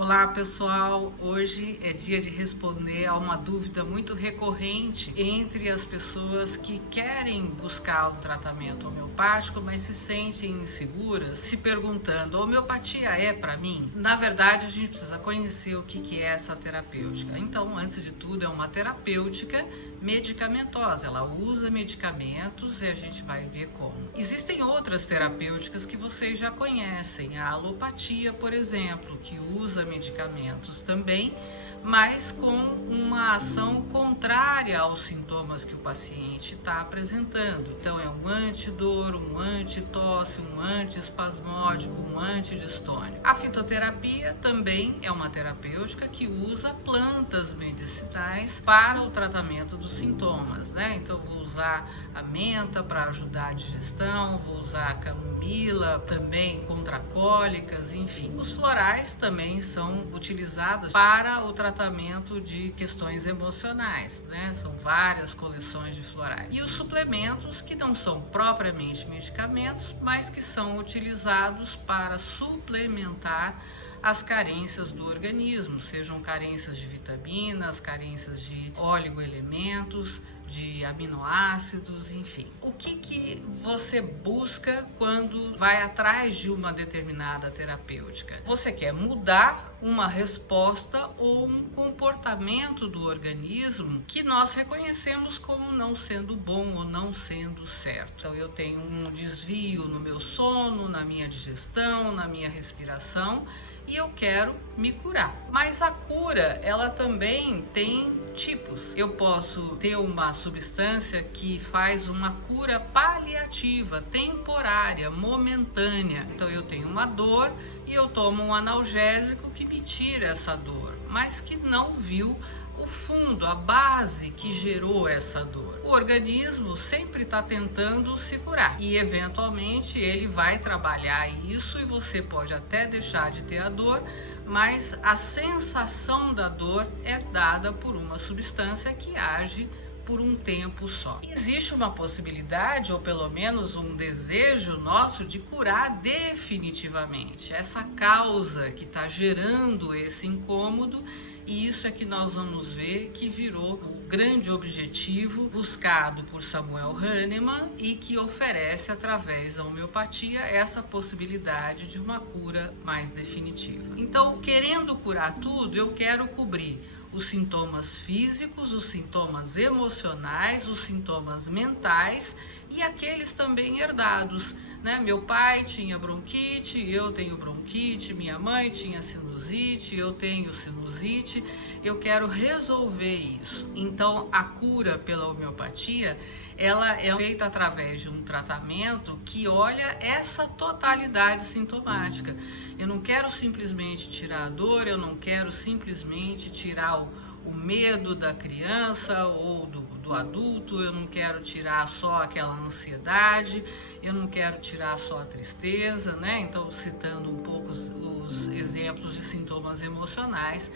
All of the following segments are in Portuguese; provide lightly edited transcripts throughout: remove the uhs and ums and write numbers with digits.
Olá pessoal, hoje é dia de responder a uma dúvida muito recorrente entre as pessoas que querem buscar um tratamento homeopático, mas se sentem inseguras, se perguntando: a homeopatia é para mim? Na verdade, a gente precisa conhecer o que é essa terapêutica. Então, antes de tudo, é uma terapêutica medicamentosa, ela usa medicamentos e a gente vai ver como. Existem outras terapêuticas que vocês já conhecem, a alopatia, por exemplo, que usa medicamentos também, mas com uma ação contrária aos sintomas que o paciente está apresentando. Então é um antidor, um antitosse, um antiespasmódico, um antidistônico. A fitoterapia também é uma terapêutica que usa plantas medicinais para o tratamento dos sintomas, né? Então vou usar a menta para ajudar a digestão, vou usar a camomila também contra cólicas, enfim. Os florais também são utilizados para o tratamento de questões emocionais, né? São várias coleções de florais. E os suplementos, que não são propriamente medicamentos, mas que são utilizados para suplementar as carências do organismo, sejam carências de vitaminas, carências de oligoelementos, de aminoácidos, enfim. O que você busca quando vai atrás de uma determinada terapêutica? Você quer mudar uma resposta ou um comportamento do organismo que nós reconhecemos como não sendo bom ou não sendo certo. Então eu tenho um desvio no meu sono, na minha digestão, na minha respiração, e eu quero me curar. Mas a cura, ela também tem tipos. Eu posso ter uma substância que faz uma cura paliativa, temporária, momentânea. Então eu tenho uma dor e eu tomo um analgésico que me tira essa dor, mas que não viu o fundo, a base que gerou essa dor. O organismo sempre está tentando se curar e eventualmente ele vai trabalhar isso e você pode até deixar de ter a dor, mas a sensação da dor é dada por uma substância que age por um tempo só. Existe uma possibilidade, ou pelo menos um desejo nosso, de curar definitivamente essa causa que está gerando esse incômodo, e isso é que nós vamos ver que virou o grande objetivo buscado por Samuel Hahnemann e que oferece, através da homeopatia, essa possibilidade de uma cura mais definitiva. Então, querendo curar tudo, eu quero cobrir os sintomas físicos, os sintomas emocionais, os sintomas mentais e aqueles também herdados, né? Meu pai tinha bronquite, eu tenho bronquite, minha mãe tinha sinusite, eu tenho sinusite, eu quero resolver isso. Então a cura pela homeopatia, ela é feita através de um tratamento que olha essa totalidade sintomática. Eu não quero simplesmente tirar a dor, eu não quero simplesmente tirar o medo da criança ou do adulto, eu não quero tirar só aquela ansiedade, eu não quero tirar só a tristeza, né? Então, citando um pouco os exemplos de sintomas emocionais,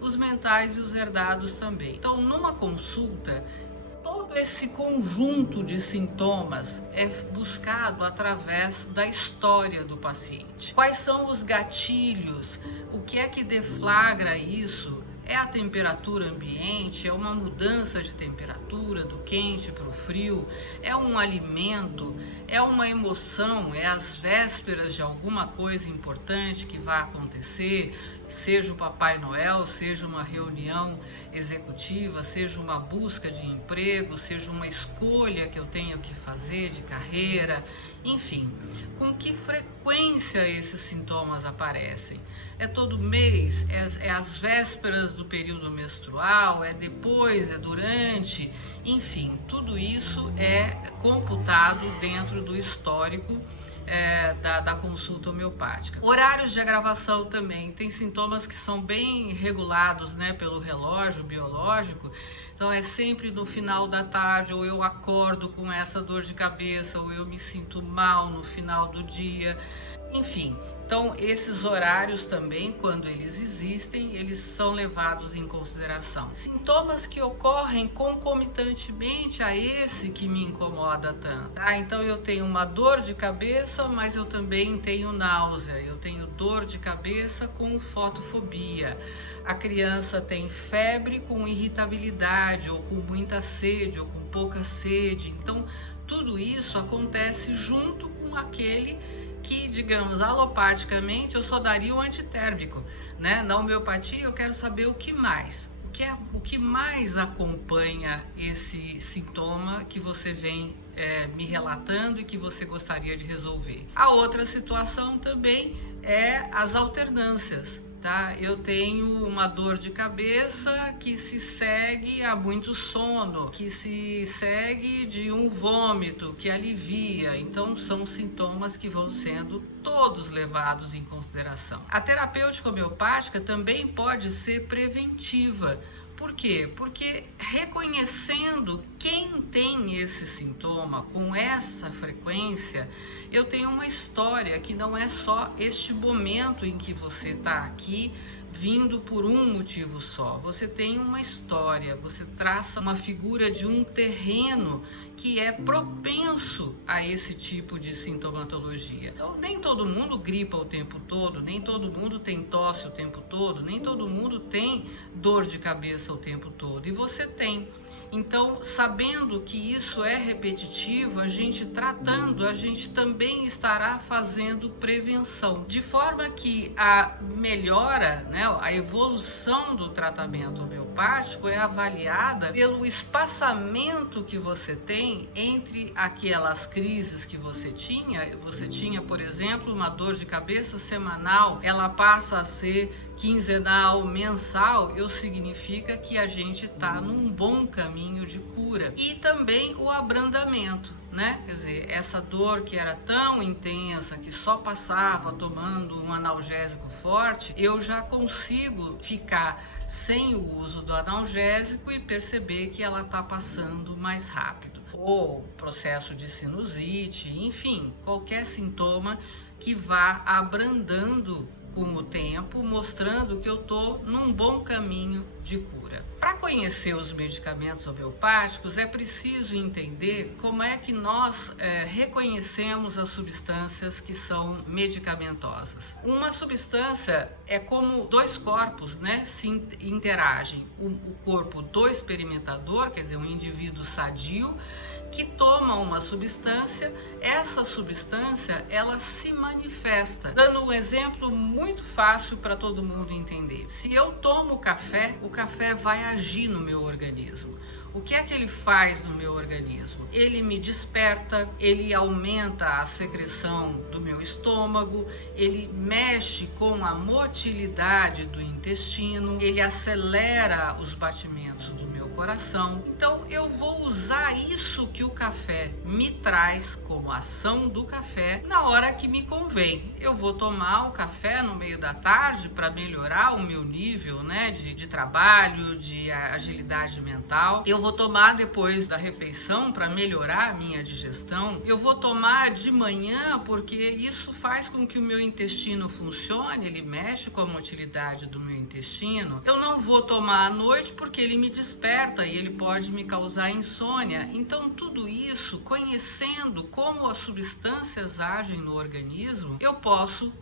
os mentais e os herdados também. Então, numa consulta, todo esse conjunto de sintomas é buscado através da história do paciente. Quais são os gatilhos? O que é que deflagra isso? É a temperatura ambiente? É uma mudança de temperatura do quente para o frio? É um alimento? É uma emoção? É as vésperas de alguma coisa importante que vai acontecer? Seja o Papai Noel, seja uma reunião executiva, seja uma busca de emprego, seja uma escolha que eu tenho que fazer de carreira, enfim. Com que frequência esses sintomas aparecem? É todo mês? É às vésperas do período menstrual? É depois? É durante? Enfim, tudo isso é computado dentro do histórico da consulta homeopática. Horários de gravação também. Tem sintomas que são bem regulados, né, pelo relógio biológico. Então é sempre no final da tarde, ou eu acordo com essa dor de cabeça, ou eu me sinto mal no final do dia. Enfim, então esses horários também, quando eles existem, eles são levados em consideração. Sintomas que ocorrem concomitantemente a esse que me incomoda tanto, tá? Então eu tenho uma dor de cabeça, mas eu também tenho náusea, eu tenho dor de cabeça com fotofobia. A criança tem febre com irritabilidade, ou com muita sede, ou com pouca sede. Então, tudo isso acontece junto com aquele que, digamos, alopaticamente eu só daria o antitérmico, né? Na homeopatia eu quero saber o que mais. O que mais acompanha esse sintoma que você vem me relatando e que você gostaria de resolver. A outra situação também é as alternâncias, tá? Eu tenho uma dor de cabeça que se segue a muito sono, que se segue de um vômito que alivia. Então são sintomas que vão sendo todos levados em consideração. A terapêutica homeopática também pode ser preventiva. Por quê? Porque reconhecendo quem tem esse sintoma com essa frequência, eu tenho uma história que não é só este momento em que você está aqui vindo por um motivo só. Você tem uma história, você traça uma figura de um terreno que é propenso a esse tipo de sintomatologia. Então, nem todo mundo gripa o tempo todo, nem todo mundo tem tosse o tempo todo, nem todo mundo tem dor de cabeça o tempo todo, e você tem. Então, sabendo que isso é repetitivo, a gente tratando, a gente também estará fazendo prevenção, de forma que a melhora, né, a evolução do tratamento homeopático é avaliada pelo espaçamento que você tem entre aquelas crises que você tinha. Você tinha, por exemplo, uma dor de cabeça semanal, ela passa a ser quinzenal, mensal, significa que a gente está num bom caminho de cura. E também o abrandamento, né? Quer dizer, essa dor que era tão intensa, que só passava tomando um analgésico forte, eu já consigo ficar sem o uso do analgésico e perceber que ela está passando mais rápido. Ou processo de sinusite, enfim, qualquer sintoma que vá abrandando com o tempo, mostrando que eu estou num bom caminho de cura. Para conhecer os medicamentos homeopáticos, é preciso entender como é que nós reconhecemos as substâncias que são medicamentosas. Uma substância é como dois corpos, né, se interagem. O corpo do experimentador, quer dizer, um indivíduo sadio, que toma uma substância, essa substância ela se manifesta. Dando um exemplo muito fácil para todo mundo entender. Se eu tomo café, o café vai agir no meu organismo. O que é que ele faz no meu organismo? Ele me desperta, ele aumenta a secreção do meu estômago, ele mexe com a motilidade do intestino, ele acelera os batimentos do meu coração. Então eu vou usar isso que o café me traz como ação do café na hora que me convém. Eu vou tomar o café no meio da tarde para melhorar o meu nível, né, de trabalho, de agilidade mental. Eu vou tomar depois da refeição para melhorar a minha digestão. Eu vou tomar de manhã porque isso faz com que o meu intestino funcione, ele mexe com a motilidade do meu intestino. Eu não vou tomar à noite porque ele me desperta e ele pode me causar insônia. Então tudo isso, conhecendo como as substâncias agem no organismo, eu posso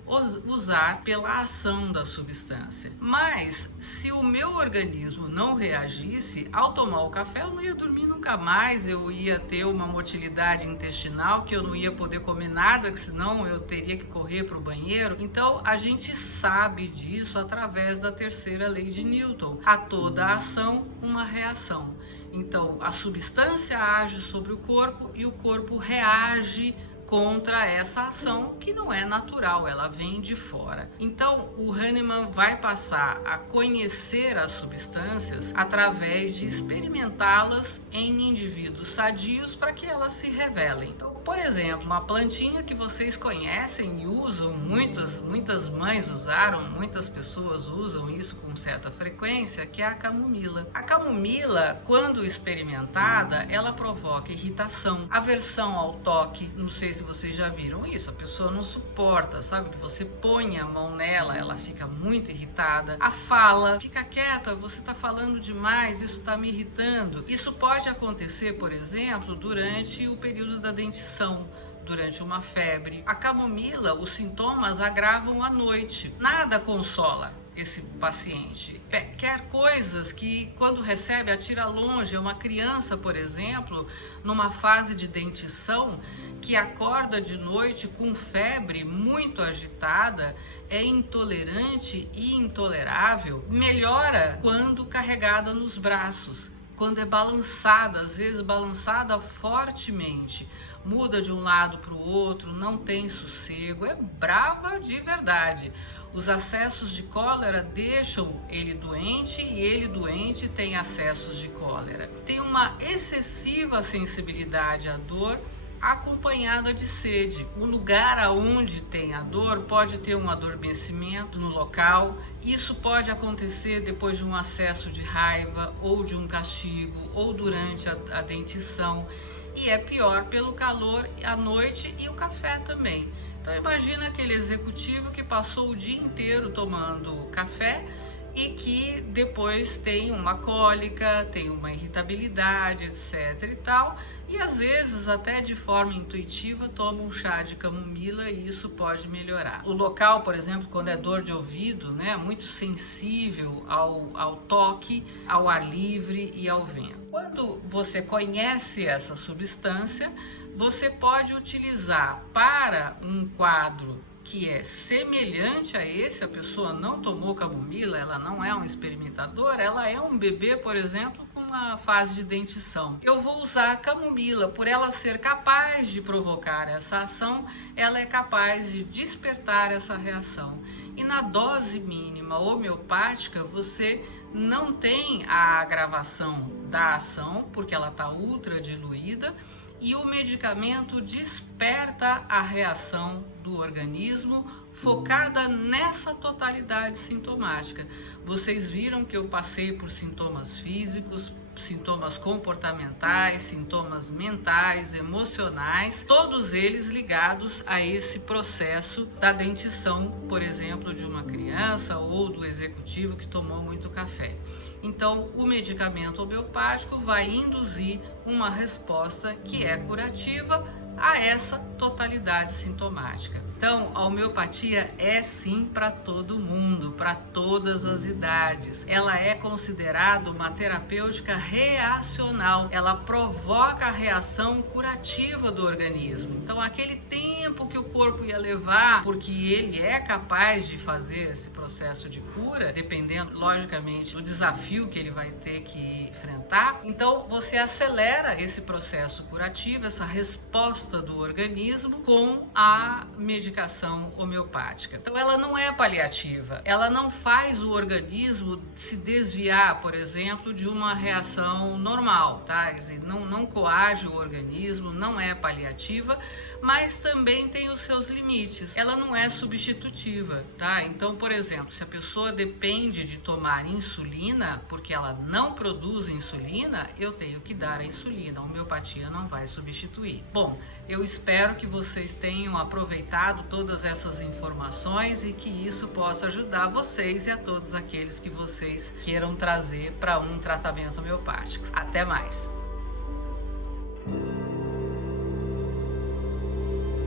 usar pela ação da substância. Mas se o meu organismo não reagisse, ao tomar o café eu não ia dormir nunca mais, eu ia ter uma motilidade intestinal que eu não ia poder comer nada, que senão eu teria que correr para o banheiro. Então a gente sabe disso através da terceira lei de Newton. A toda ação, uma reação. Então a substância age sobre o corpo e o corpo reage contra essa ação que não é natural, ela vem de fora. Então o Hahnemann vai passar a conhecer as substâncias através de experimentá-las em indivíduos sadios para que elas se revelem. Então, por exemplo, uma plantinha que vocês conhecem e usam, muitas mães usaram, muitas pessoas usam isso com certa frequência, que é a camomila. A camomila, quando experimentada, ela provoca irritação, aversão ao toque. Não sei se vocês já viram isso, a pessoa não suporta, sabe? Que você põe a mão nela, ela fica muito irritada. A fala, fica quieta, você está falando demais, isso está me irritando. Isso pode acontecer, por exemplo, durante o período da dentição, durante uma febre. A camomila, os sintomas agravam à noite. Nada consola esse paciente. Quer coisas que, quando recebe, atira longe. É uma criança, por exemplo, numa fase de dentição, que acorda de noite com febre muito agitada, é intolerante e intolerável, melhora quando carregada nos braços, quando é balançada, às vezes balançada fortemente, muda de um lado para o outro, não tem sossego, é brava de verdade. Os acessos de cólera deixam ele doente e ele doente tem acessos de cólera. Tem uma excessiva sensibilidade à dor acompanhada de sede. O lugar aonde tem a dor pode ter um adormecimento no local. Isso pode acontecer depois de um acesso de raiva ou de um castigo ou durante a dentição. E é pior pelo calor à noite e o café também. Então imagina aquele executivo que passou o dia inteiro tomando café e que depois tem uma cólica, tem uma irritabilidade, etc e tal, e às vezes até de forma intuitiva toma um chá de camomila e isso pode melhorar. O local, por exemplo, quando é dor de ouvido, né, muito sensível ao toque, ao ar livre e ao vento. Quando você conhece essa substância, você pode utilizar para um quadro que é semelhante a esse. A pessoa não tomou camomila, ela não é um experimentador, ela é um bebê, por exemplo, com uma fase de dentição. Eu vou usar a camomila, por ela ser capaz de provocar essa ação, ela é capaz de despertar essa reação. E na dose mínima homeopática, você não tem a agravação da ação, porque ela está ultra diluída, e o medicamento desperta a reação do organismo focada nessa totalidade sintomática. Vocês viram que eu passei por sintomas físicos, sintomas comportamentais, sintomas mentais, emocionais, todos eles ligados a esse processo da dentição, por exemplo, de uma criança ou do executivo que tomou muito café. Então, o medicamento homeopático vai induzir uma resposta que é curativa a essa totalidade sintomática. Então, a homeopatia é sim para todo mundo, para todas as idades. Ela é considerada uma terapêutica reacional. Ela provoca a reação curativa do organismo. Então, aquele tempo que o corpo ia levar, porque ele é capaz de fazer esse processo de cura, dependendo, logicamente, do desafio que ele vai ter que enfrentar. Então, você acelera esse processo curativo, essa resposta do organismo com a medicação homeopática. Então ela não é paliativa, ela não faz o organismo se desviar, por exemplo, de uma reação normal, tá? Quer dizer, não coage o organismo, não é paliativa, mas também tem os seus limites. Ela não é substitutiva, tá? Então, por exemplo, se a pessoa depende de tomar insulina, porque ela não produz insulina, eu tenho que dar a insulina. A homeopatia não vai substituir. Bom, eu espero que vocês tenham aproveitado todas essas informações e que isso possa ajudar vocês e a todos aqueles que vocês queiram trazer para um tratamento homeopático. Até mais!